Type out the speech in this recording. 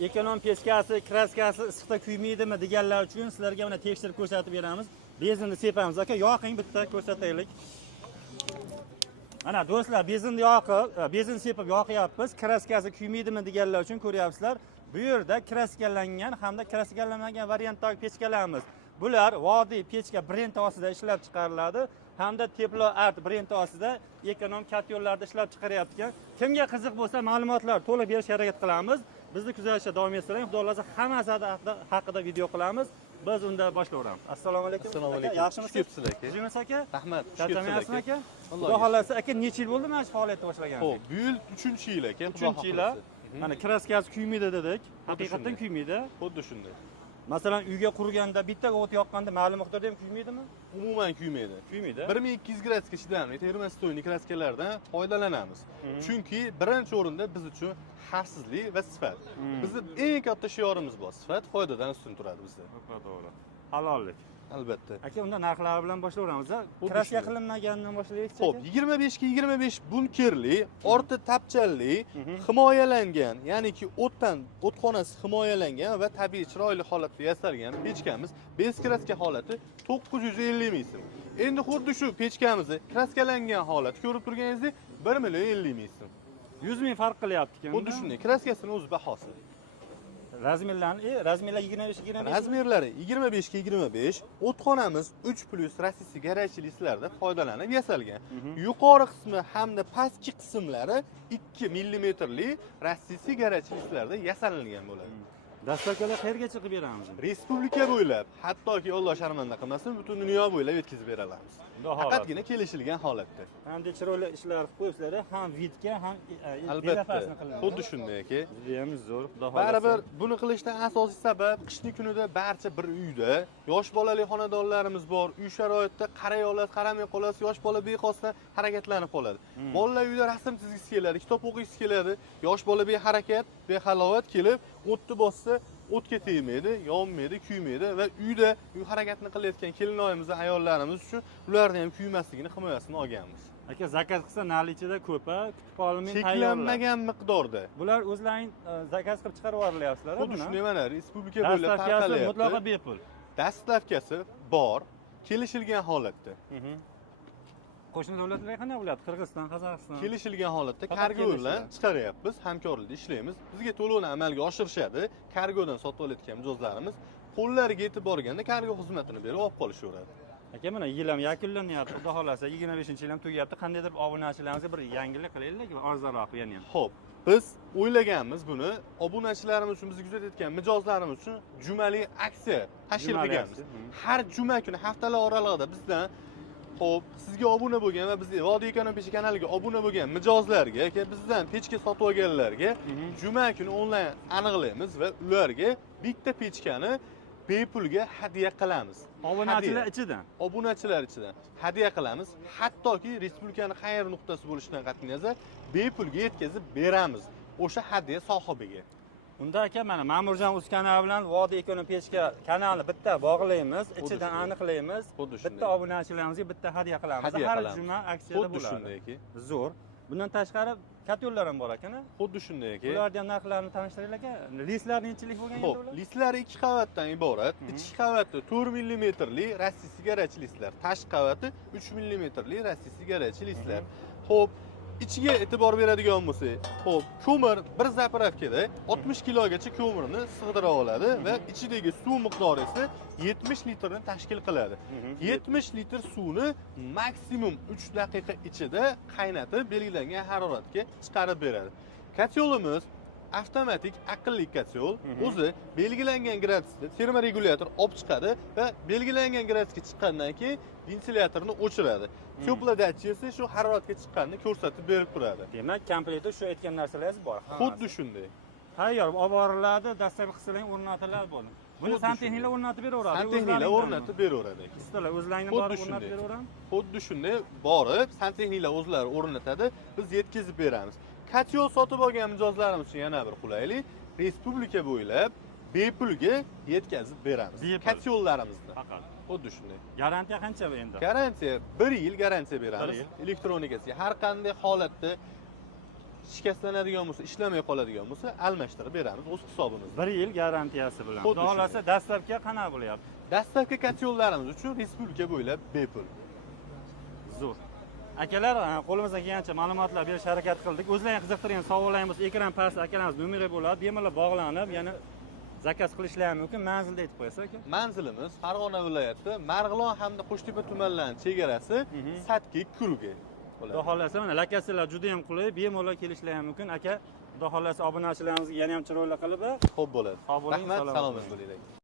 ekonom pechkasi, kraskasi issiqda kuymaydimi deganlar uchun sizlarga mana tekshirib ko'rsatib beramiz. Bezinni sepamiz aka, yoqing bitta ko'rsataylik. Mana do'stlar, bezin sepib yoqyapmiz. Kraskasi kuymaydimi deganlar uchun ko'ryapsizlar. Bu yerda kraskalangan hamda kraskalanmagan variantdagi pechkalarimiz. Bular Vodiy pechka brendi ostida ishlab chiqariladi hamda Teplo Art brendi ostida ekonom katyollarda ishlab chiqaryapti. Kimga qiziq bo'lsa, ma'lumotlar to'liq berishga harakat qilamiz. Bizni kuzatishda davom ettiring. Xudo xohlasa hammasi haqida video qilamiz. Biz unda boshlayveramiz. Assalomu alaykum. Assalomu alaykum. Yaxshimisiz? aka? Yurimiz aka? Rahmat. Charchamayapsizmi aka? Xudo xohlasa aka, necha yil bo'ldi mana shu faoliyatni boshlaganingizga? Xo'p, bu yil 3-yil aka. 3-yil. Mana kraskasi kuymaydi dedik. Haqiqatan kuymaydi. Xuddi shunday. Masalan, uyga qurganda bitta o't yoqqanda ma'lum miqdorda ham kuymaydimi? Umuman kuymaydi. Kuymaydi. 1200 gradusga chidamli termostoyli kraskalardan foydalanamiz. Chunki birinchi o'rinda biz uchun xavfsizlik va sifat. Bizning eng katta shiorimiz bor. Sifat foydadan ustun turadi bizda. To'g'ri. Halollik. Albatta. Aka, unda narxlar bilan boshlayveramiz. Kraska qilinmaganidan boshlaylik. Xo'p, 25 ga 25 bunkerli, orti tapchanli, himoyalangan, ya'niki o'txonasi himoyalangan va tabiiy chiroyli holatda yasalgan pechkamiz bez kraska holati 950 ming so'm. Endi xuddi shu pechkamizni kraskalangan holati ko'rib turganingizdek 1 million 50 ming so'm. 100 ming farq qilyapti-ku. Xuddi shunday, kraskasining o'z bahosi. Razmerlar 25-25. Razmerlari 25 ga 25. O'txonamiz 3+ rassisi garajchiliklarda foydalanib yasalgan. Yuqori qismi hamda pastki qismlari 2 millimetrli rassisi garajchiliklarda yasalgan bo'ladi. Dastavkalar qayergacha qilib beramiz? Respublika bo'ylab, hattoki Alloh sharmanda qilmasin, butun dunyo bo'ylab yetkazib beramiz. Faqatgina kelishilgan holatda. Hamda chiroyli ishlar qilib qo'yibsizlar, ham vidga, ham albatta. Xuddi shunday aka. Judayam zo'r, xudo xohlasa. Baribir buni qilishdan asosiy sabab qishni kunida barcha bir uyda yosh bolali xonadonlarimiz bor. Uy sharoitida qaray olasiz, qaramay qolasiz, yosh bola bexosdan harakatlanib qoladi. Bolalar uyda rasm chizgisi keladi, kitob o'qigisi keladi. Yosh bola beharakat, behalovat kelib, o'tni bossa o'tga tegmaydi, yonmaydi, kuymaydi va uyda uy harakatini qilayotgan kelinoyimiz, ayollarimiz uchun ularning ham kuymasligini himoyasini olganmiz. Aka, zakaz qilsa narli ichida ko'pa, kutib olmay tayyorlar. Cheklanmagan miqdorda. Bular o'zlaring zakaz qilib chiqarib yuborilyapsizlar, xuddi shunday mana respublika bo'ylab tarqalyapti. Mutlaqo bepul. Dastavkasi bor, kelishilgan holatda. Qo'shni davlatlarga qanday bo'lyapti? Qirg'iziston, Qozog'iston. Kelishilgan holatda kargo bilan chiqaryapmiz, hamkorlikda ishlaymiz. Bizga to'lovni amalga oshirishadi. Kargodan sotib olayotgan mijozlarimiz qo'llariga yetib borganda kargo xizmatini berib olib qolishaveradi. Aka, mana yil ham yakunlanyapti. Xudo xohlasa 25-yil ham tugayapti. Qandaydir obunachilarimizga bir yangilik qilaylik, arzonroq yana ham. Xo'p, biz o'ylaganmiz buni obunachilarimiz uchun, bizni kuzatayotgan mijozlarimiz uchun jumali aksiya tashkil qilganmiz. Har juma kuni haftalar oralig'ida bizdan xo'p, sizga obuna bo'lgan va bizning Vodiy ekonom pechka kanaliga obuna bo'lgan mijozlarga, bizdan pechka sotib olganlarga juma kuni onlayn aniqlaymiz va ularga bitta pechkani bepulga hadya qilamiz. Obunachilar ichidan. Obunachilar ichidan hadya qilamiz. Hattoki respublikaning qayer nuqtasi bo'lishidan qat'iy nazar bepulga yetkazib beramiz o'sha hadya sohibiga. Unda aka, mana Ma'murjon Uz kanali bilan Vodiy ekonom pechka kanalni bitta bog'laymiz, ichidan aniqlaymiz. Bitta obunachilarimizga bitta hadya qilamiz. Har juma aksiyada bo'ladi. Xuddi shunday aka. Zo'r. Bundan tashqari katyollar ham bor ekan-a? Xuddi shunday aka. Ularning ham narxlarini tanishtiringlar aka. Listlar nechilik bo'lgan endi ular? Listlari 2 qavatdan iborat. Ichki qavati 4 millimetrli rassisi garajchi listlar, tashqi qavati 3 millimetrli rassisi garajchi listlar. Xo'p, ichiga e'tibor beradigan bo'lsak, xo'p, ko'mir bir zapravkada 60 kilogacha ko'mirni sig'dira oladi va ichidagi suv miqdori esa 70 litrni tashkil qiladi. 70 litr suvni maksimum 3 daqiqa ichida qaynatib belgilangan haroratga chiqarib beradi. Katyolimiz avtomatik aqlli katyol, o'zi belgilangan gradusda termoregulyator olib chiqadi va belgilangan gradusga chiqqandan keyin ventilyatorni o'chiradi. Teplodатчик esa shu haroratga chiqqanini ko'rsatib berib turadi. Demak, komplektda shu aytgan narsalaringiz bor. Xuddi shunday. Tayyor olib boriladi, dastavka qilsalar o'rnatiladi bo'ladi. Buni santexniklar o'rnatib beraveradi. Santexniklar o'rnatib beraveradi. Sizlar o'zlaringiz borib o'rnatib beraveramiz. Xuddi shunday borib, santexniklar o'zlari o'rnatadi, biz yetkazib beramiz. Katyol sotib olgan mijozlarimiz uchun yana bir qulaylik, respublika bo'ylab bepulga yetkazib beramiz. Katyollarimizni. Faqat. Xuddi shunday. Garantiya qancha endi? Garantiya 1 yil garantiya beramiz. Elektronikasiga har qanday holatda shikastlanadigan bo'lsa, ishlamay qoladigan bo'lsa, almashtirib beramiz o'z hisobimizda. 1 yil garantiyasi bilan. Xuddi Xudo xolasa dastlabki qanaqa bo'lyapti? Dastlabki katyollarimiz uchun respublika bo'ylab bepul. Zo'r. Akalar, qo'limizdan kelgancha ma'lumotlar berishga harakat qildik. O'zlaringiz qiziqtirgan savollaringiz bo'lsa, ekran pastida akalarimiz nomeri bo'ladi. Bemalol bog'lanib, yana zakaz qilishlari mumkin. Manzilni aytib qo'yasiz aka. Manzilimiz Farg'ona viloyati Marg'ilon hamda Qo'shtepa tumanlarining chegarasi Satkik Kurgi. Xudo xolasa, mana lokatsiyalar juda ham qulay, bemalol kelishlari mumkin. Aka, xudo xolasa obunachilarimizga yana ham chiroyli qilib, Xo'p bo'ladi. Sog' bo'ling, Rahmat, salomat salomat bo'ling. bo'ling.